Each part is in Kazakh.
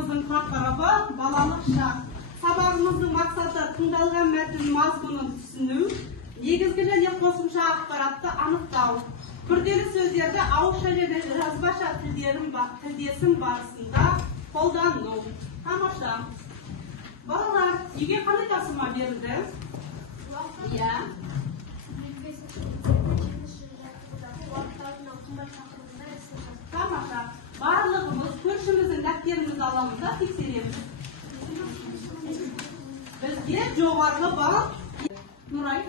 лекциямыздың тақырыбы балалық шақ. Сабағымыздың мақсаты тыңдалған мәтін мазмұнын түсіну, негізгі және қосымша ақпаратты анықтау, күрделі сөздерді ауызша және жазбаша тілдесім барысында қолдану. Тамаша. Балалар, үйге қандай тапсырма берілді? Иә. Тамаша. Барлығымыз көршіміздің дәптерімізді аламыз да тексереміз. Бізге жоғарғы бал. Нұрай.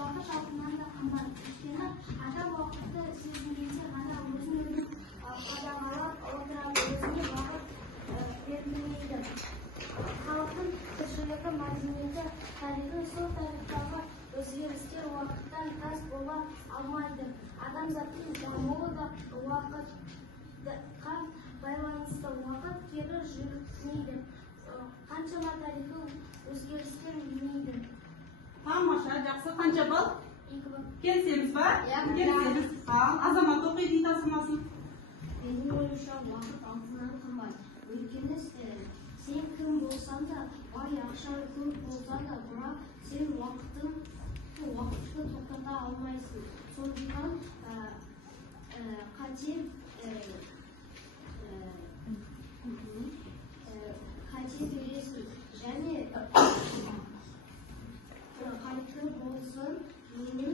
Уақыт алтыннан да қымбат. Өйткені адам уақытты сезінгенде ғана өзін-өзі қадағалап отырады, өзіне уақыт берілмейді. Халықтың тіршілігі, мәдениеті, тарихы сол тарихтағы өзгерістер уақыттан тыс бола алмайды. Адамзаттың дамуы да уақытқа байланысты. Уақыт кері жүрмейді. Қаншама тарихи өзгерістер білмейді. Тамаша, жақсы. Қанша бал? 2 бал. Келісеміз ба? Келісеміз. Азамат оқиды тапсырмасын. Менің ойымша уақыт алтыннан қымбат. Өйткені сен кім болсаң да, бай ақша көп болса да, бірақ сен уақытты тоқтата алмайсың. Сондықтан қате бересің. Және қайтты болсын менің.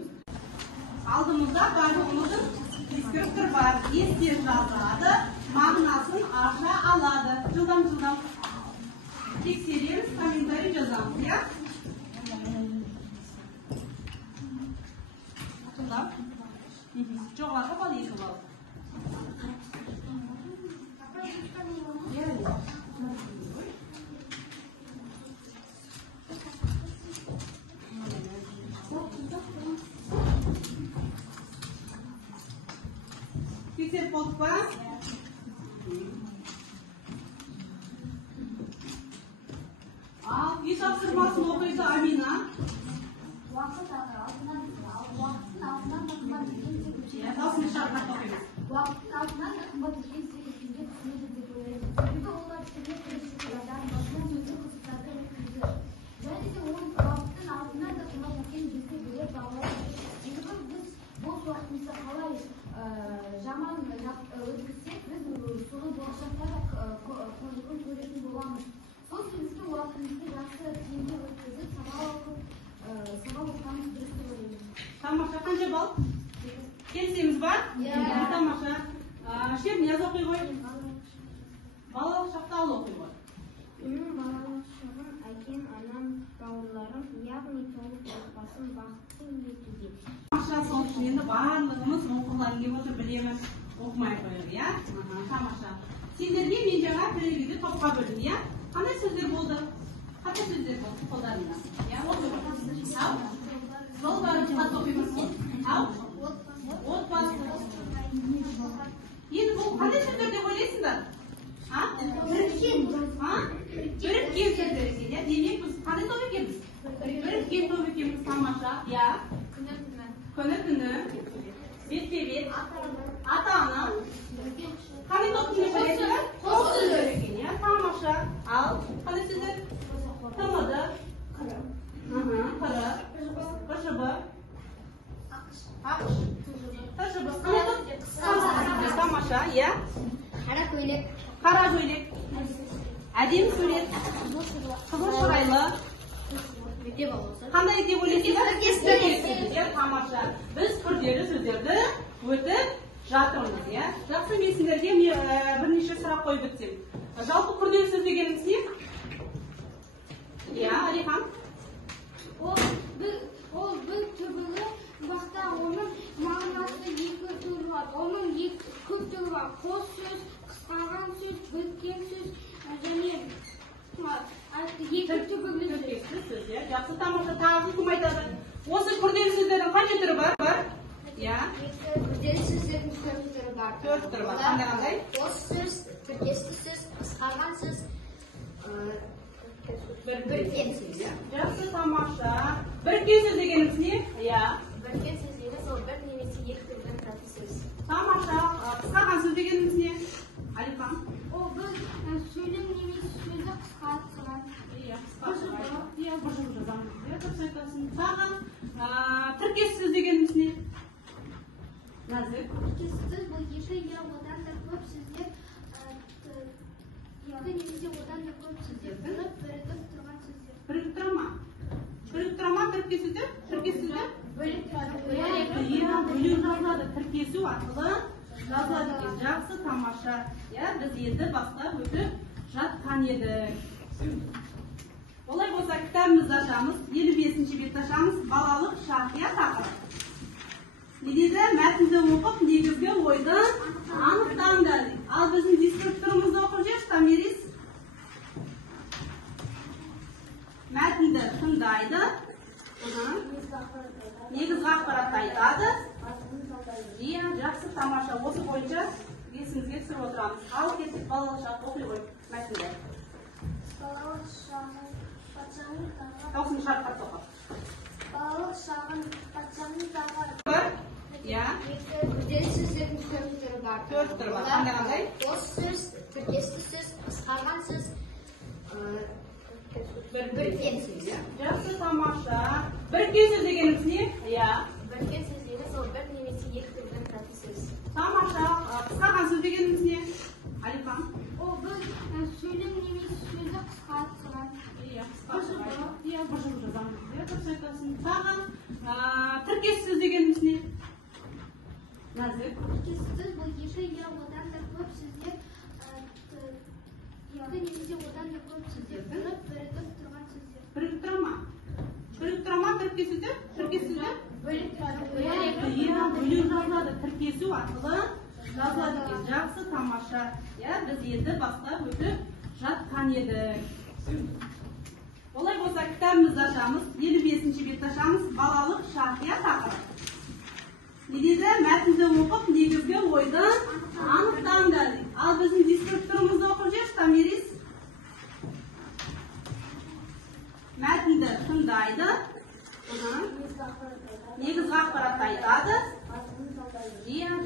Алдымызда барлығымыздың дискриптор бар. Есте жазады, мағынасын аша алады. Жылдам. Тексереміз, комментарий жазамыз, иә? Жылдам. Жоғарғы бал 2 бал. Тексеріп болдық па? Үй тапсырмасын оқиды Амина. Уақыттың алтыннан да қымбат деген секілді. Дауысымен шығарып оқимыз. Уақыттың алтыннан да қымбат деген секілді түсінеді деп ойлаймын. Себебі олар түрлі шекарадан басқа өзге қызықтарды өткізді. Және де ол уақыттың алтыннан да қымбат екенін бізде біліп алады. Себебі біз бос уақытымызды қалай жаман өткізсек, біз соны болашақта да қожығын көретін боламыз. Сол себепті уақытымызды жақсы тиімді өткізіп, сабақ оқығанымыз дұрыс деп ойлаймын. Тамаша, қанша бал? Келісеміз ба? Тамаша. Шернияз оқи ғой. Балалық шақта ал оқи ғой. Менің балалық шағым әкем, анам, бауырларым, яғни толық отбасым бақытты етуде. Тамаша, сол үшін енді барлығымыз оқылған деп отыр, білеміз, оқымай қойыр, иә? Тамаша. Сендерге мен жаңа бірегейді топқа бөлдім, иә? Қандай сөздер болды? Қандай сөздер болды қолдарында? Сол барымызға тоқимыз. Отбасы. Енді бұл қандай сөздер деп ойлайсыңдар? Біріккен сөздер екен, иә? Демек біз қандай топ екенбіз? Біріккен топ екенбіз. Тамаша. Иә? Күні. Бетпе-бет. Ата-ана. Қандай топ деп ойлайсыңдар? Қос сөздер екен, иә? Тамаша. Ал қандай сөздер? Тымыды. Қыры. Қышыбы. Ақш. Тышыбы. Тамаша, иә? Қара көйлек. Әдемі сурет. Қызыл шырайлы. Қандай деп ойлайсыздар? Тамаша. Біз күрделі сөздерді өтіп жатырмыз, иә? Жақсы, мен сендерге бірнеше сұрақ қойып өтсем. Жалпы күрделі сөз дегеніміз не? Иә, Алихан? Ол бір түрлі, баста оның мағынасы 2 түрі бар. Оның көп түрі бар. Қос сөз, қысқарған сөз, біріккен сөз және 2 түрлі сөз. Жақсы, тамаша. Тағы кім айтады? Осы күрделі сөздердің қанша түрі бар? Иә? Күрделі сөздердің 4 түрі бар. 4 түрі бар. Қандай? Қос сөз, тіркесті сөз, қысқарған сөз, біріккен сөз. Жақсы, тамаша. Біріккен сөз дегеніміз не? Иә. Біріккен сөз дегеніміз сол бір немесе 2 түрден тұратын сөз. Тамаша. Қысқарған сөз дегеніміз не? Алихан? Ол бір сөйлем немесе Тіркес сөз дегеніміз не? Назик. Тіркес сөз бұл екі я одан да көп сөздер, екі немесе одан да көп сөздер бірігіп тұрған сөздер. Бірігіп тұра ма? Бірігіп тұра ма тіркес сөздер? Тіркес сөздер? Бөлек тұрады. Бөлек жазылады. Тіркесу арқылы жазылады екен. Жақсы, тамаша. Біз енді бастап өтіп жатқан едік. Олай болса, кітабымызды ашамыз, 55-ші бетті ашамыз, балалық шақия тақырып. Не дейді? Мәтінді оқып, негізгі ойды анықтаңдар. Ал біздің дискрипторымызды оқып жіберші, Тамирис. Мәтінді тыңдайды, негізгі ақпаратты айтады. Жақсы, тамаша. Осы бойынша есіңізге түсіріп отырамыз. Ал кеттік балалық шақ оқи ғой мәтінді. Балалық шағын патшаның тағы. 9-шы шартқа тоқып. Балалық шағын патшаның тағы. Күрделі сөздердің төрт түрі бар. Төрт түрі бар. Қандай? Бос сөз, тіркесті сөз, қысқарған сөз, біріккен сөз. Жақсы, тамаша. Біріккен сөз дегеніміз не? Біріккен сөздері сол бір немесе екі түрден тұратын сөз. Тамаша. Қысқарған сөз дегеніміз не? Алихан. Ол бір сөйлем немесе сөзі қысқартылған. Бұжып жазамыз. Дұрыс айтасың. Тағы тіркес сөз дегеніміз не? Назик. Тіркес сөз бұл екі я одан да көп сөздер, екі немесе одан да көп сөздер бірігіп тұрған сөздер. Бірігіп тұра ма? Бірігіп тұра ма тіркес сөздер? Тіркес сөздер? Бөлек тұрады. Бөлек жазылады. Тіркесу арқылы жазылады екен. Жақсы, тамаша. Біз енді бастап өтіп жатқан едік. Олай болса, кітабымызды ашамыз, 55-ші бетті ашамыз, балалық шақия тақырып. Не дейді? Мәтінді оқып, негізгі ойды анықтаңдар. Ал біздің дискрипторымызды оқып жіберші, Тамирис. Мәтінді тыңдайды, негізгі ақпаратты айтады.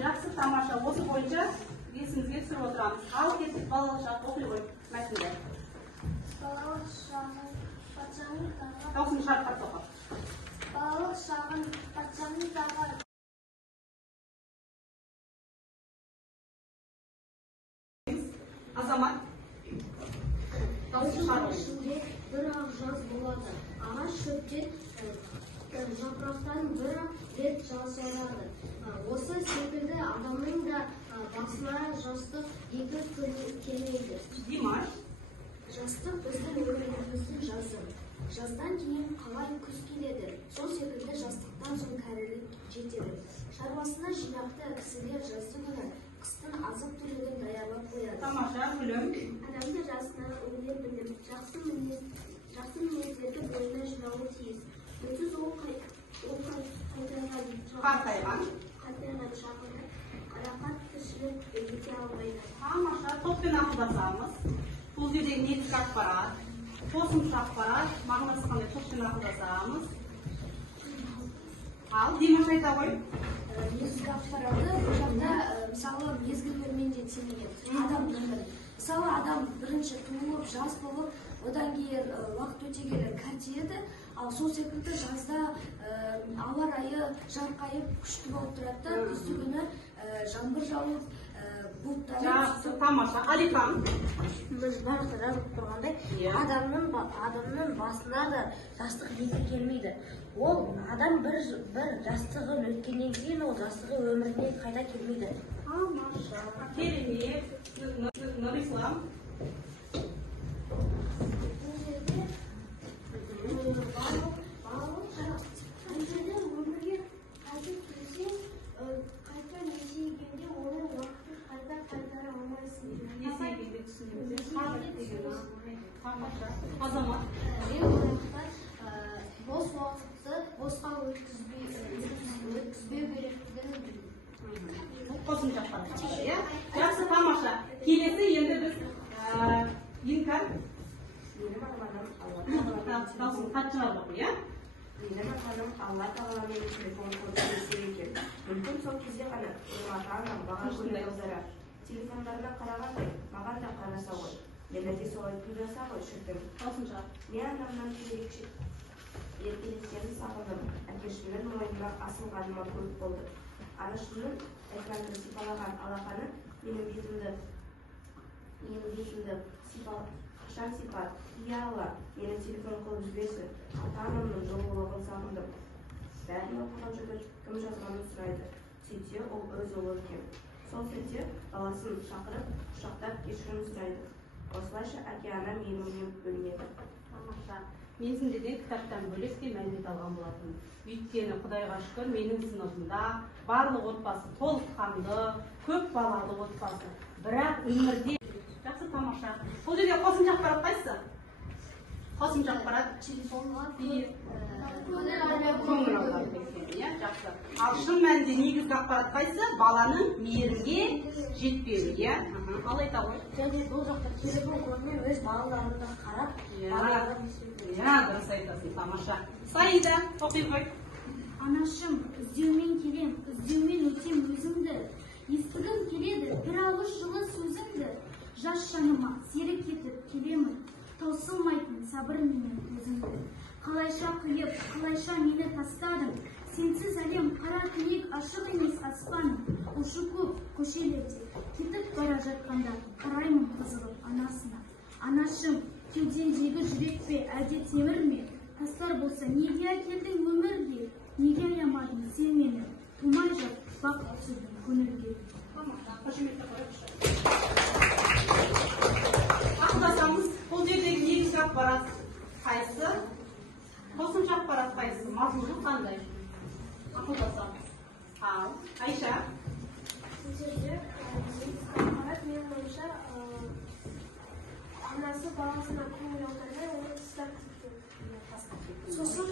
Жақсы, тамаша. Осы бойынша есіңізге түсіріп отырамыз. Ал кеттік балалық шақ оқи ғой мәтінді. Балалық шағын патшаның тағы. 9-шы шартқа тоқып. Балалық шағын патшаның тағы. Азамат. ішінде бір ақ жаз болады. Ағаш шөптен жапырақтан бір ақ рет жасалады. Осы секілді адамның да басына жастық екі келмейді. Димаш. Жастық біздің өміріміздің жазы. Жаздан кейін қалай күз келеді. Сол секілді жастықтан соң кәрілік жетеді. Шаруасына жинақты кісілер жазды күні қыстың азық түлігін даярлап қояды. Тамаша, күлім. Адамды жасынан өле білім, жақсы мінездерді бойына жинауы тиіс. Үнсіз ол қайтарған шағында қарақат тіршілік өте алмайды. Тамаша, топпен ақылдасамыз. Бұл жердегі негізгі ақпарат, қосымша ақпарат, мағынасы қандай топпен ақылдасамыз. Ал Димаш айта ғой. Негізгі ақпараты бұл жақта мысалы мезгілдермен де теңеген. Адамның мысалы адам бірінші туылып, жас болып, одан кейін уақыт өте келе кәртейеді. Ал сол секілді жазда ауа райы жарқайып күшті болып тұрады да, күзді күні жаңбыр жауып, Жақсы, тамаша. Алихан. Біз барлық жазып тұрғандай, адамның басына да жастық екі келмейді. Ол адам бір жастығын өткеннен кейін ол жастығы өміріне қайта келмейді. Тамаша. Керемет. Нұрислам. Қайтадан өмірге қайтып келсең, қайта несиегенде оның уақытын қайтара алмайсың. Несиегенде түсінеміз. Тамаша. Азамат. Мен ойлаймын, бос уақытты босқа өткізбеу керектігін Қосымша ақпарат. Жақсы, тамаша. Келесі енді біз Инкар. Хатшылар оқу, иә? Лизана ханым Алла тағаламен телефон көрсетсе екен. Мүмкін сол кезде ғана ата-анам маған бұндай өзара телефондарына қарағандай, маған да қараса ғой. Енді де солай туйласа ғой шіркін. Қосымша. Мен анамнан еркелеткенін сағындым. Әкешімнің мойнына асылғаныма көп болды. Анашымның экранды сипалаған алақаны менің бетімді қашан сипат. Иә Алла, мені телефон қылып жіберсін. Ата-анамның жылулығын сағындым. Бәрін оқыған жігіт кім жазғанын сұрайды. Сөйтсе ол өз ұлы екен. Сол сәтте баласын шақырып, құшақтап кешірім сұрайды. Осылайша әке-ана мейіріммен бөлінеді. Тамаша. Мен сендерден кітаптан бөлек те мәлімет алған болатынмын. Өйткені Құдайға шүкір менің сыныбымда барлық отбасы толыққанды, көп балалы отбасы. Бірақ өмірде жақсы тамаша. Бұл жерде қосымша ақпарат қайсысы? Қосымша ақпарат телефонға көңіл аударып кеткен, иә, жақсы. Ал шын мәнінде негізгі ақпарат қайсысы? Баланың мейірімге жетпеуі, иә. Ал айта ғой. Және бұл жақта телефон көрмей өз балаларына қарап, Иә, дұрыс айтасың, тамаша. Саида, оқи қой. Анашым, іздеумен келем, іздеумен өтем өзіңді. Естігім келеді, бір ауыз жылы сөзіңді. Жас жаныма серік етіп келемін, таусылмайтын сабырменен өзіңді. Қалайша қиып, қалайша мені тастадың. Сенсіз әлем қара түнек, ашық емес аспаным. Ұшы көп көшелерде кетіп бара жатқанда қараймын қызығып анасына. Анашым, кеудеңдегі жүрек пе, әлде темір ме? Тастар болса, неге әкелдің өмірге? Неге аямадың сен мені? Тумай жат, бақ түсірдің көңілге. Ақылдасамыз, бұл жердегі негізгі ақпарат қайсы? Қосымша ақпарат қайсы? Мазмұны қандай? Ақылдасамыз. Ал, Айша? Бұл жерде ақпарат менің ойымша анасы баласына көңіл аудармай, оны тастап кеткен. Сосын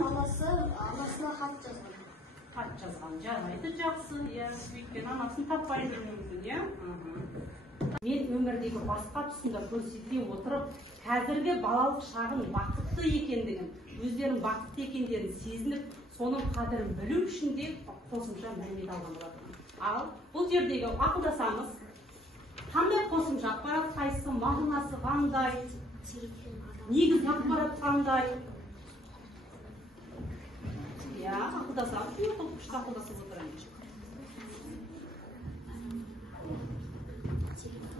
баласы анасына хат жазған. Хат жазған, жарайды, жақсы, иә. Өйткені анасын таппай жүруі мүмкін, иә. Мен өмірдегі басқа тұсында көрсете отырып, қазіргі балалық шағын бақытты екендігін, өздерінің бақытты екендерін сезініп, соның қадірін білу үшін де қосымша мәлімет алған болатынмын. Ал бұл жердегі ақылдасамыз, қандай қосымша ақпарат қайсы, мағынасы қандай, негізгі ақпарат қандай? Иә, ақылдасамыз, күшті ақылдасып отырайын.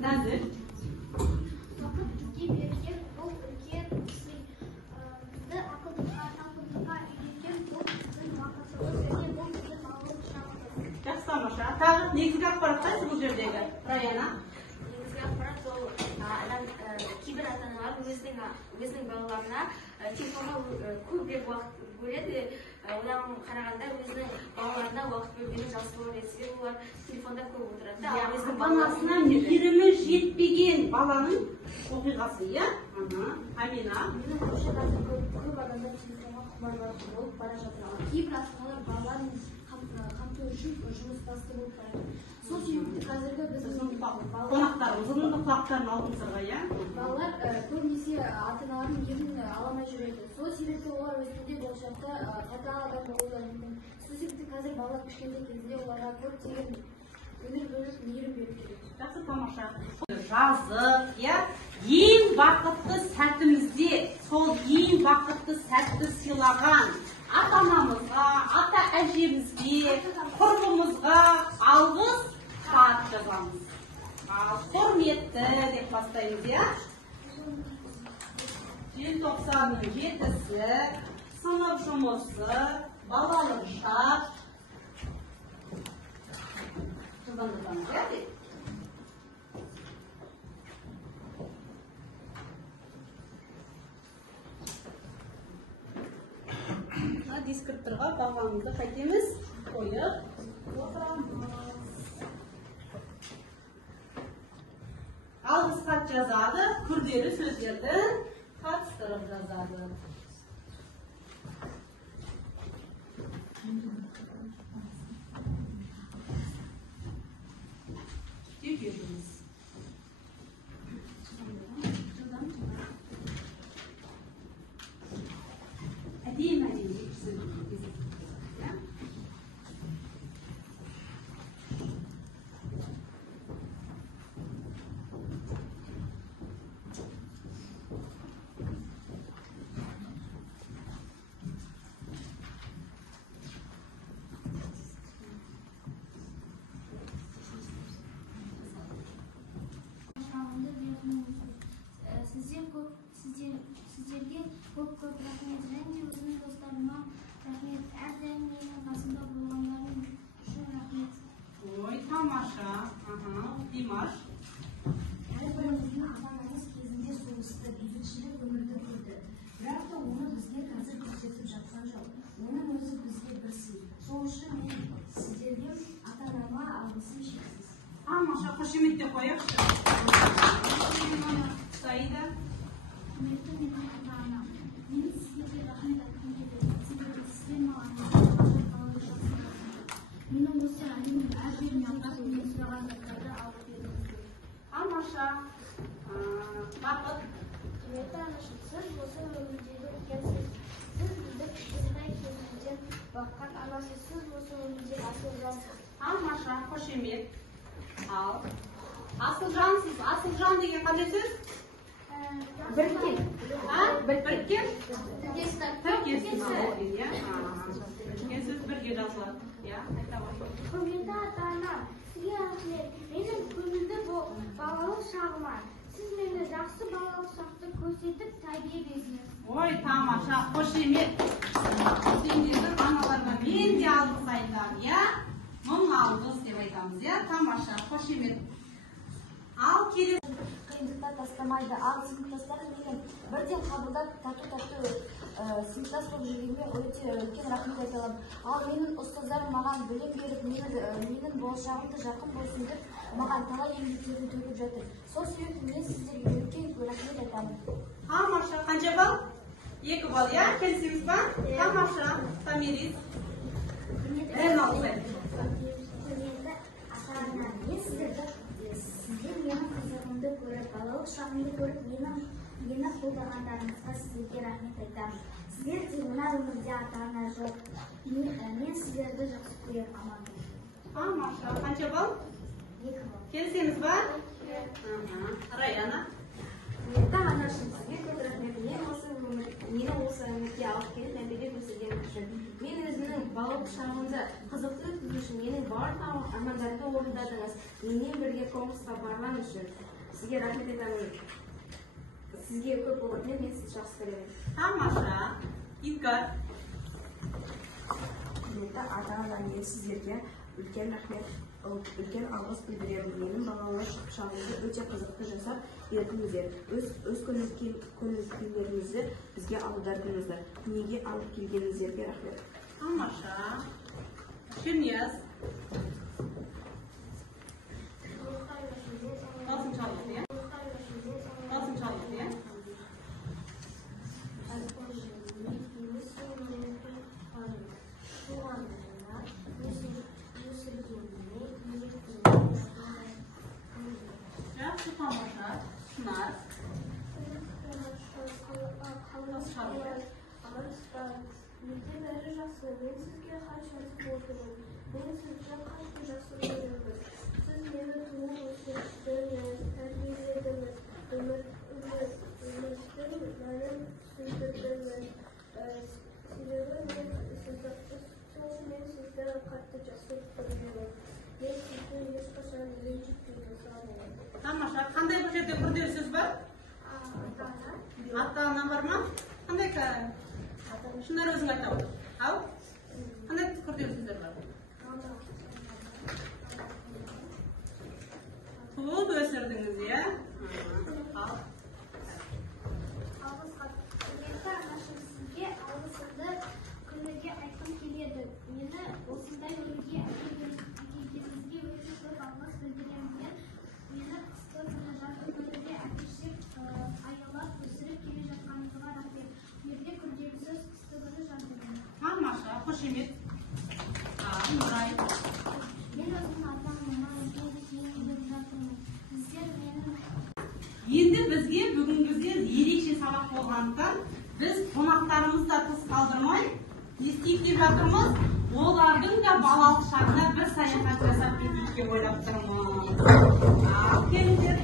Нәзір? Бақыт бізге берген бұл үлкен сый. Бізді ақылдыққа үйреткен бұл біздің мақсатымыз және бұл біздің балалық шағымыз. Жақсы, тамаша. Тағы негізгі ақпарат қайсы бұл жердегі? Раяна? Негізгі ақпарат ол кейбір ата-аналар өзінің балаларына телефонға көбірек уақыт бөледі. Одан қарағанда өзінің балаларына уақыт бөлгені жақсы болады. Себебі олар телефонда көп отырады. Ата-анасына мейірімі жетпеген баланың оқиғасы, иә? Амина? Менің ойымша қазір көп адамдар телефонға құмарлар болып бара жатыр. Кейбір ата-аналар балаларын қамту үшін жұмысбасты болып бара жатыр. Сол себепті қазіргі біздің қонақтарымыздың құлақтарын алдыңызға, иә? балалар көбінесе ата-аналардың еркін ала алмай жүреді. Сол себепті олар өзінде болашақта қатал адам болуы мүмкін. Сол себепті қазір балалар кішкентай кезінде оларға көптеген өмір бөліп мейірім беру керек. Жақсы, тамаша. Жазып, иә? Ең бақытты сәтімізде, сол ең бақытты сәтті сыйлаған ата-анамызға, ата-әжемізге, құрбымызға алғыс хат жазамыз. Ал құрметті деп бастаймыз, иә? Желтоқсанның 7-сі, сынып жұмысы, балалық шақ. Жылдамдатамыз, иә? Дискрипторға бағамызды қайтеміз, қойып отырамыз. Алғыс хат жазады, күрделі сөздерді қатыстырып жазады. Деп жүрміз. Әдейі-мәдейі сөздерді. көп рахмет. Және өзімнің достарыма рахмет. Әрдайым менің қасымда болғандарың үшін рахмет. Ой, тамаша. Димаш. Әрбіріміздің ата-анамыз кезінде соғысты, бейбітшілік өмірді көрді. Бірақ та оны бізге қазір көрсетіп жатқан жоқ. Оның өзі бізге бір сый. Сол үшін мен сіздерге ата-анама алғысым шексіз. Тамаша, қошемет деп қояйықшы. Саида. Құрметті менің ата-анам, мен сіздерге рахмет айтқым келеді. Себебі сіздер маған менің осы әлемнің әр жеріне апарып мен сұраған заттарды алып бердіңіздер. Тамаша. Бақыт. Құрметті анашым, сіз осы өмірдегі үлкенсіз. Сіз бізді кішкентай кезімізден баққан анасыз. Сіз осы өмірдегі асыл жансыз. Тамаша, қошемет. Ал. Асылжансыз. Асылжан деген қандай сөз? Біркен. Біркен? Тіркестер. Тіркестер. Біркен сөз бірге жазылады. Айта ғой. Құрметті ата-анам, сізге рахмет. Менің көңілді балалық шағыма. Сіз мені жақсы балалық шақты көрсетіп тәрбие бердіңіз. Ой, тамаша, қошемет. Сендердің аналарға мен де алғыс айтамын, мың алғыс деп айтамыз, тамаша, қошемет. Ал келесі. Қиындықта тастамайды, ал сыныптастар менен бірден қабылдап тату-тату сыныптас болып жүргеніме өте үлкен рахмет айтамын. Ал менің ұстаздарым маған білім беріп, менің болашағымды жақын болсын деп маған талай еңбектерін төгіп жатыр. Сол себепті мен сіздерге үлкен рахмет айтамын. Тамаша, қанша балл? 2 балл, келісеміз ба? Тамаша, Тамирис. Құрметті ата-анам, мен сіздер менің қызығымды көріп, балалық шағымды көріп, мені қолдағандарыңызға сіздерге рахмет айтамын. Сіздер де мына өмірде ата-ана жоқ. Мен сіздерді жақсы көремін, аман болсын. Тамаша, қанша балл? 2 балл. Келісеміз ба? Раяна. Құрметті анашым, сізге көп рахмет. Мені осы өмірге алып келіп, нәтиже көрсеткен үшін. Мен өзімнің балалық шағымды қызықты өткізу үшін менің барлық армандарымды орындадыңыз. Менімен бірге конкурсқа барған үшін сізге рахмет айтамын. Сізге көп рахмет, мен сізді жақсы көремін. Тамаша, Инкар. Құрметті ата-ана, мен сіздерге үлкен рахмет, үлкен алғыс білдіремін. Менің балалық шағымды өте қызықты жасап бердіңіздер. Өз көңіл-күйлеріңізді бізге алып неге алып келгеніңіздерге рахмет. Тамаша. Шемияз. Қалсын çaldı. Жақсы тамаша. Шынар. Мектеп әрі жақсы, мен сізге қаншасы болдым. Мен сізге қатты жақсы көремін. Сіз мені туып өсірдіңіз, тәрбиеледіңіз, өміріміздің мәнін түсіндірдіңіз. Себебі мен сізді қатты жақсы көремін. Мен сізді ешқашан ренжітпей саламын. Тамаша, қандай бұл жерде күрделі сөз бар? Ата-ана бар ма? Қандай Шынар өзің айта отыр. Ау? Қандай күрделі сөздер бар? Туып өсірдіңіз, Ал. Алғыс хат. Құрметті анашым, сізге алғысымды күніге айтқым келеді. Мені осындай өмірге әкелгеніңізге өте көп алғыс білдіремін. Мені қысқы күні жарты күнде әкешек аялап өсіріп келе жатқаныңызға рахмет. Мерде күрделі сөз қысқы күні жантығым. Тамаша, қошемет. Нұрай. Мен өзімнің ата-анама үлкен сенімді жатырмын. Сіздер менің Енді бізге бүгінгіде ерекше сабақ болғандықтан біз қонақтарымызды да тыс қалдырмай не істейік деп жатырмыз? Олардың да балалық шағына бір саяхат жасап кетейік деп ойлап тұрмыз. Келіңдер.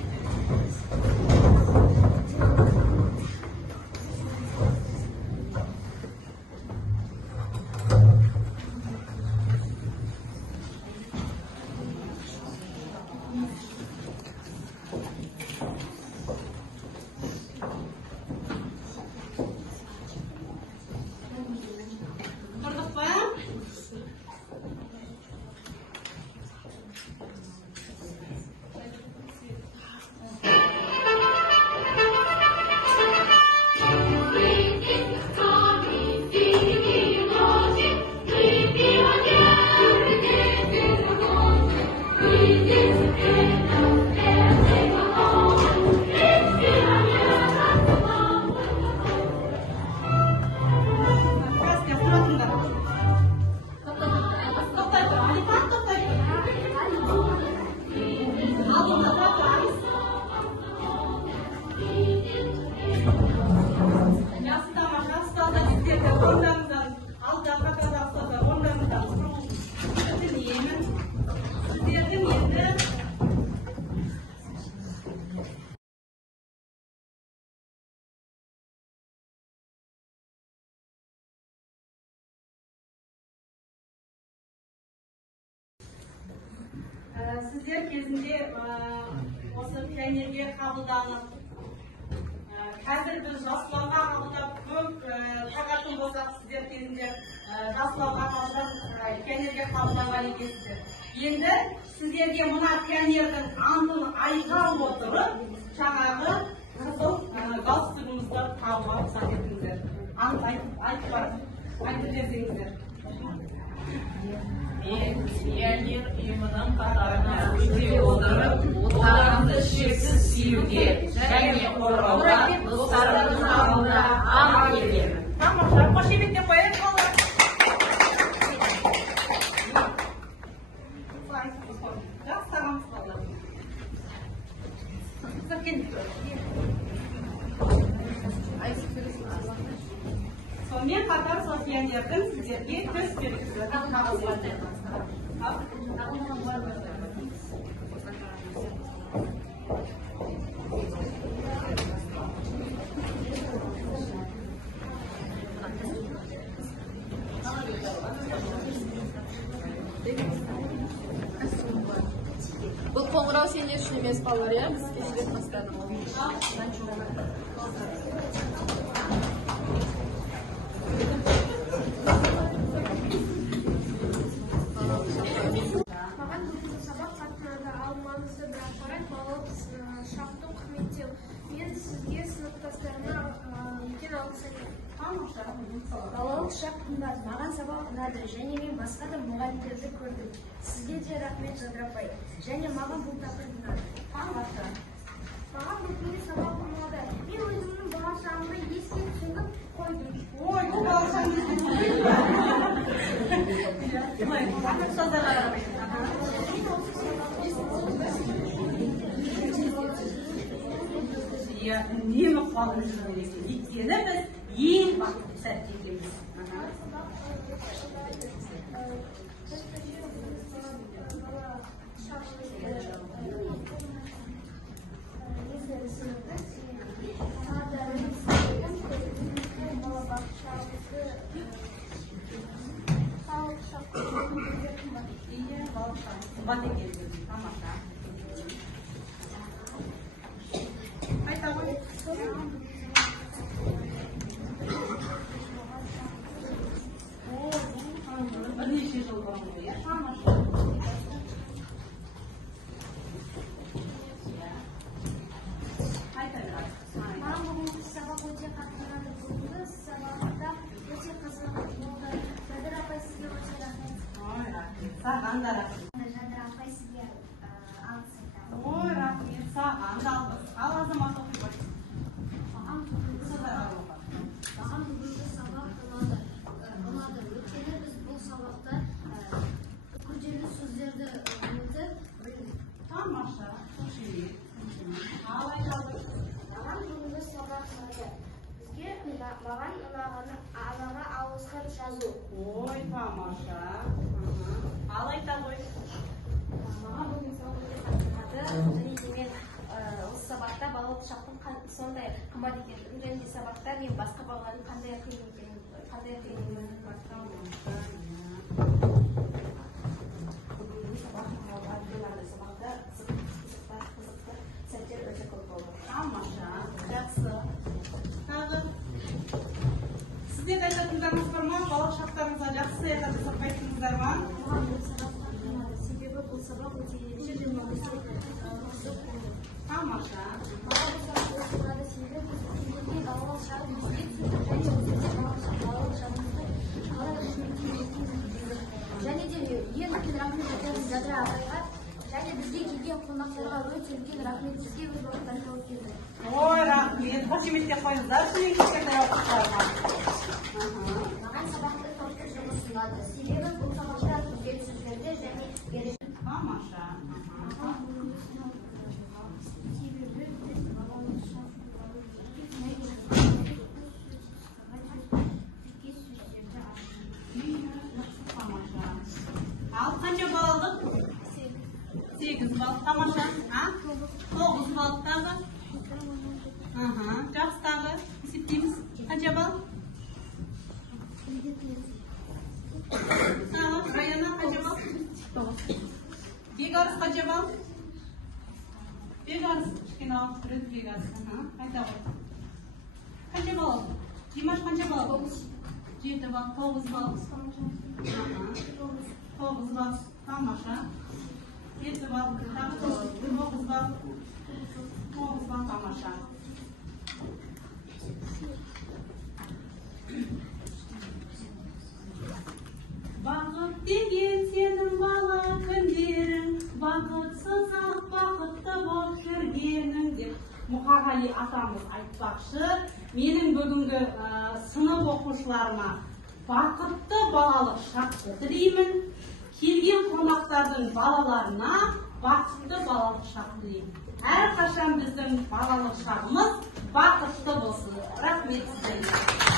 Sizler кезінде осы пионерге қабылданып, қазір біз жасылауға қабылдап көп тағатын болсақ, сіздер кезінде жасылауға қабылдап пионерге қабылданған екенсіздер. Енді сіздерге мына пионердің антын айта отырып, жаңағы қызыл галстугымызды тағуға рұқсат етіңіздер. Ант айтып берсеңіздер. Мен пионер ұйымының қатарына өте отырып, отанымды шексіз сүюге және қорғауға достарымның алдында ант беремін. Тамаша, қошеметтеп қояйық балалар. Жақсағаныз балалар. Сонымен қатар сол пионердің сіздерге төс белгісі қағазбады. Бұл қоңырау сендер үшін емес балалар, иә? Біз кешірек бастадық. Маған бүгінгі сабақ қатынады ал маңызды бір ақпарат балалық шақты құрметтеу. Мен сізге сыныптастарыма үлкен алғыс айтамын. Балалық шақ қымбат, маған сабақ ұнады және мен басқа да мұғалімдерді көрдім. Сізге де рахмет Жадыра апай. Және маған бұл тақырып ұнады. Маған бүгінгі сабақ ұнады. Мен өзімнің болашағымды еске түсініп қойдым. Ой, бұл балашаңыз. Үнемі қуанып жүру керек. Өйткені біз ең бақытты сәттеміз. Қымбат екен. Тамаша. Айта ғой. Бірнеше жыл бұрын ғой, иә? Тамаша. Айта бер. Маған бүгінгі сабақ өте қатты ұнады. Бүгінгі сабақта өте қызық болды. Жадыра апай сізге өте рахмет. Ой, рахмет. Саған да рахмет. Жадыра апай сізге алғыс айтамын. Ой, рахмет. Саған да алғыс. Ал азамат оқи ғой. Маған бүгінгі сабақ ұнады. Өйткені біз бұл сабақта күрделі сөздерді ұмытып білдік. Тамаша. Қошемет. Ал айтады. Маған бүгінгі сабақ ұнады. Маған ұнағаны анаға ауысқан жазу. Ой, тамаша. Ал айта ғой. Маған бүгін сабақ өте қатты ұнады. Және де мен осы сабақта балалық шақтың сондай қымбат екендігін және де сабақта мен басқа балалардың қандай қиын екенін Бүгінгі сабақта қызықты сәттер өте көп болды. Тамаша. Жақсы. Тағы. Сіздер айтатындарыңыз бар ма? Балалық шақтарыңызға жақсы саяхат жасап қайттыңыздар ма? Маған бұл сабақ қатты ұнады. Себебі бұл сабақ өте ерекше және өте қызық болды. Тамаша. Маған бұл сабақ өте ұнады. Себебі біз үлкендерге балалық шағын бізге түсіндік және өздерге балалық шағымызды қалай құрметтейтінімізді білдік. Және де ең үлкен рахмет айтамын Жадыра апайға және бізге келген қонақтарға өте үлкен рахмет. Бізге өз уақыттарын тауып келді. Ой, рахмет. Қошеметтеп қойыңыздаршы ең кішкентай оқушыларға. Маған сабақты топты жұмыс ұнады. Себебі бұл сабақта күрделі сөздерді және ереже. Тамаша. Себебі біз балалық шақтағы Тамаша. Ал қанша балл алдық? 8 балл. Тамаша. 9 балл тағы. Жақсы тағы. Есептейміз. Қанша балл? Раяна қанша балл? Бекарыс қанша қанша бал алдың? Димаш қанша бал алдың? 7 бал, 9 бал. 9 бал, тамаша. 7 бал, 9 бал. 9 бал, тамаша. Бақыт деген сенің бала күндерің, бақытсыз ақ бақытты боп жүргенің деп Мұқағали атамыз айтпақшы. Менің бүгінгі сынып оқушыларыма бақытты балалық шақты тілеймін. Келген қонақтардың балаларына бақытты балалық шақ тілеймін. Әрқашан біздің балалық шағымыз бақытты болсын. Рахмет сіздерге.